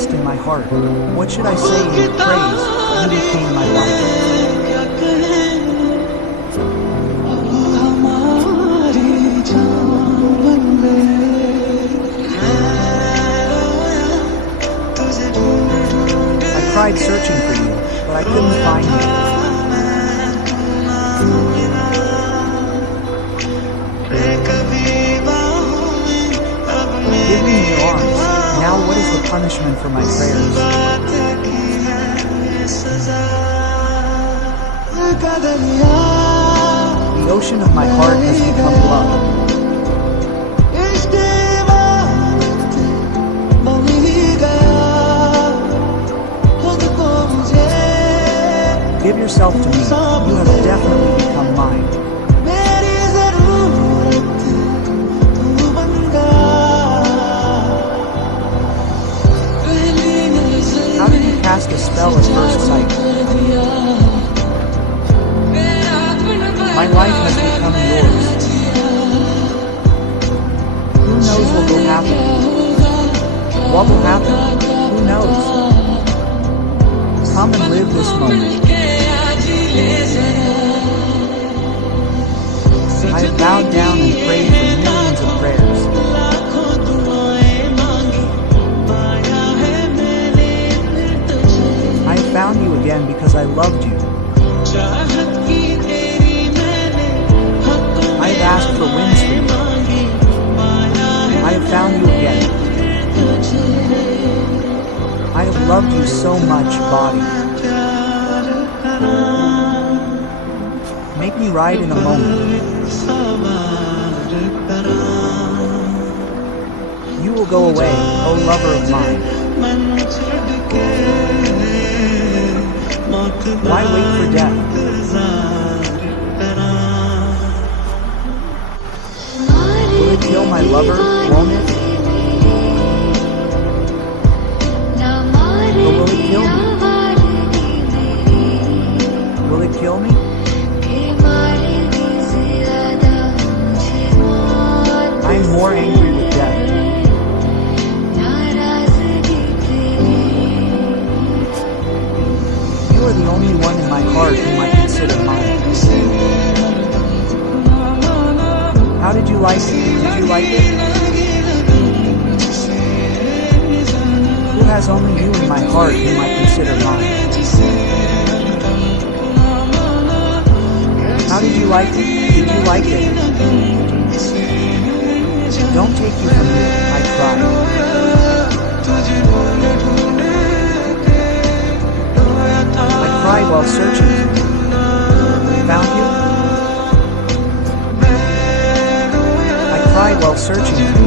rest in my heart. What should I say in your praise? You became my life. I tried searching for you, but I couldn't find you. Give me your arms. Now what is the punishment for my prayers? The ocean of my heart has become love. Give yourself to me. You have definitely become mine. How did you cast a spell at first sight? My life has become yours. Who knows what will happen? What will happen? Who knows? Come and live this moment. I have bowed down and prayed for millions of prayers. I have found you again because I loved you. I have asked for winds for you. I have found you again. I have loved you so much, body. Make me ride in a moment. You will go away, O lover of mine. Why wait for death? Will it kill my lover, won't it? Or will it kill me? Will it kill me? I am more angry with death. You are the only one in my heart whom I consider mine. How did you like it? Did you like it? Who has only you in my heart whom I consider mine? How did you like it? Did you like it? Don't take you from me, I cried. I cried while searching for you. Found you? I cried while searching for you.